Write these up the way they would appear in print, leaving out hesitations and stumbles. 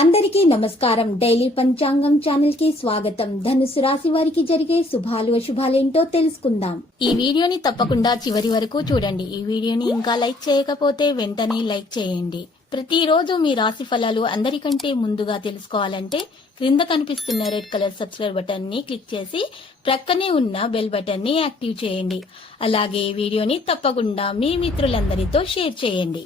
అందరికీ నమస్కారం. డైలీ పంచాంగం ఛానల్ కి స్వాగతం. ధనుసు రాశి వారికి జరిగే శుభాలు అశుభాలేంటో తెలుసుకుందాం. ఈ వీడియోని తప్పకుండా చివరి వరకు చూడండి. ఈ వీడియోని ఇంకా లైక్ చేయకపోతే వెంటనే లైక్ చేయండి. ప్రతిరోజు మీ రాశి ఫలాలు అందరికంటే ముందుగా తెలుసుకోవాలంటే క్రింద కనిపిస్తున్న రెడ్ కలర్ సబ్స్క్రైబ్ బటన్ ని క్లిక్ చేసి ప్రక్కనే ఉన్న బెల్ బటన్ ని యాక్టివ్ చేయండి. అలాగే వీడియోని తప్పకుండా మీ మిత్రులందరితో షేర్ చేయండి.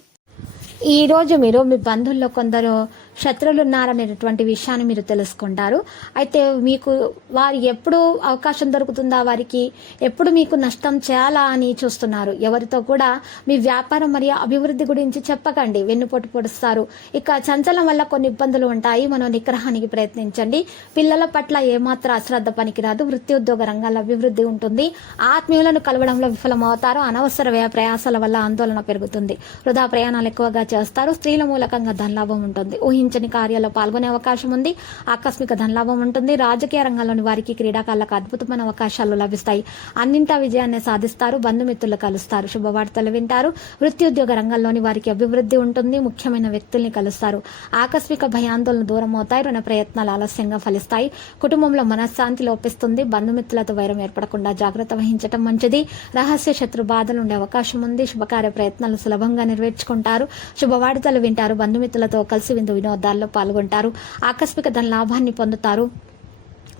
ఈ రోజు మీరు మీ బంధువుల్లో కొందరు శత్రువులు ఉన్నారనేటువంటి విషయాన్ని మీరు తెలుసుకుంటారు. అయితే మీకు వారు ఎప్పుడు అవకాశం దొరుకుతుందా, వారికి ఎప్పుడు మీకు నష్టం చేయాలా అని చూస్తున్నారు. ఎవరితో కూడా మీ వ్యాపారం మరియు అభివృద్ధి గురించి చెప్పకండి, వెన్నుపోటు పొడుస్తారు. ఇక చంచలం వల్ల కొన్ని ఇబ్బందులు ఉంటాయి. మనం నిగ్రహానికి ప్రయత్నించండి. పిల్లల పట్ల ఏమాత్రం అశ్రద్ధ పనికిరాదు. వృత్తి ఉద్యోగ రంగాల్లో అభివృద్ధి ఉంటుంది. ఆత్మీయులను కలవడంలో విఫలమవుతారు. అనవసర వ్యయ ప్రయాసాల వల్ల ఆందోళన పెరుగుతుంది. వృధా ప్రయాణాలు ఎక్కువగా చేస్తారు. స్త్రీల మూలకంగా ధనలాభం ఉంటుంది. ఊహించని కార్యాల్లో పాల్గొనే అవకాశం ఉంది. ఆకస్మిక ధనలాభం ఉంటుంది. రాజకీయ రంగంలోని వారికి క్రీడాకారులకు అద్భుతమైన అవకాశాలు లభిస్తాయి. అన్నింటా విజయాన్ని సాధిస్తారు. బంధుమిత్రులు కలుస్తారు. శుభవార్తలు వింటారు. వృత్తి ఉద్యోగ రంగంలోని వారికి అభివృద్ధి ఉంటుంది. ముఖ్యమైన వ్యక్తుల్ని కలుస్తారు. ఆకస్మిక భయాందోళన దూరం అవుతాయి. రుణ ప్రయత్నాలు ఆలస్యంగా ఫలిస్తాయి. కుటుంబంలో మనశ్శాంతి లోపిస్తుంది. బంధుమిత్రులతో వైరం ఏర్పడకుండా జాగ్రత్త వహించడం మంచిది. రహస్య శత్రు బాధలు ఉండే అవకాశం ఉంది. శుభకార్య ప్రయత్నాలు సులభంగా నెరవేర్చుకుంటారు. శుభవార్తలు వింటారు. బంధుమిత్రులతో కలిసి విందు వినోదాల్లో పాల్గొంటారు. ఆకస్మిక ధన లాభాన్ని పొందుతారు.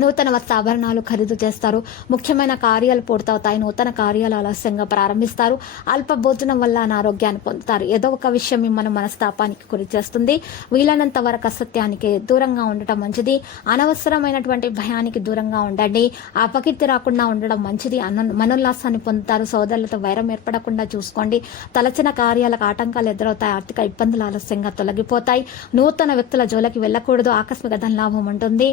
నూతన వస్త్రాభరణాలు ఖరీదు చేస్తారు. ముఖ్యమైన కార్యాలు పూర్తవుతాయి. నూతన కార్యాలు ఆలస్యంగా ప్రారంభిస్తారు. అల్ప భోజనం వల్ల అనారోగ్యాన్ని పొందుతారు. ఏదో ఒక విషయం మిమ్మల్ని మనస్తాపానికి గురి చేస్తుంది. వీలైనంత వరకు అసత్యానికి దూరంగా ఉండటం మంచిది. అనవసరమైనటువంటి భయానికి దూరంగా ఉండండి. అపకీర్తి రాకుండా ఉండడం మంచిది. మనోల్లాసాన్ని పొందుతారు. సోదరులతో వైరం ఏర్పడకుండా చూసుకోండి. తలచిన కార్యాలకు ఆటంకాలు ఎదురవుతాయి. ఆర్థిక ఇబ్బందులు ఆలస్యంగా తొలగిపోతాయి. నూతన వ్యక్తుల జోలికి వెళ్ళకూడదు. ఆకస్మిక ధనలాభం ఉంటుంది.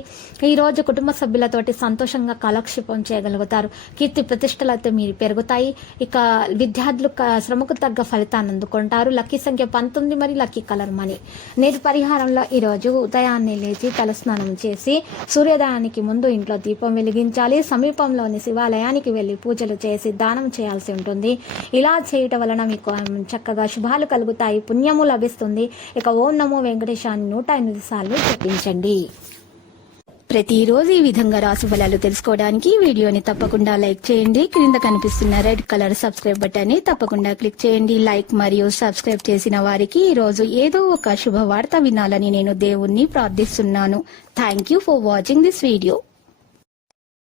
ఈ రోజు కుటుంబ సభ్యులతోటి సంతోషంగా కాలక్షేపం చేయగలుగుతారు. కీర్తి ప్రతిష్టలు అయితే మీరు పెరుగుతాయి. ఇక విద్యార్థులు శ్రమకు తగ్గ ఫలితాన్ని అందుకుంటారు. లక్కీ సంఖ్య 19 మరియు లక్కీ కలర్ మనీ. నేటి పరిహారంలో ఈరోజు ఉదయాన్నే లేచి తలస్నానం చేసి సూర్యోదయానికి ముందు ఇంట్లో దీపం వెలిగించాలి. సమీపంలోని శివాలయానికి వెళ్లి పూజలు చేసి దానం చేయాల్సి ఉంటుంది. ఇలా చేయటం వలన మీకు చక్కగా శుభాలు కలుగుతాయి. పుణ్యము లభిస్తుంది. ఇక ఓం నమో వెంకటేశాన్ని 108 సార్లు జపించండి. ప్రతిరోజు ఈ విధంగా రాశి ఫలాలు తెలుసుకోవడానికి వీడియోని తప్పకుండా లైక్ చేయండి. క్రింద కనిపిస్తున్న రెడ్ కలర్ సబ్స్క్రైబ్ బటన్ ని తప్పకుండా క్లిక్ చేయండి. లైక్ మరియు సబ్స్క్రైబ్ చేసిన వారికి ఈ రోజు ఏదో ఒక శుభవార్త వినాలని నేను దేవుణ్ణి ప్రార్థిస్తున్నాను. Thank you for watching this video.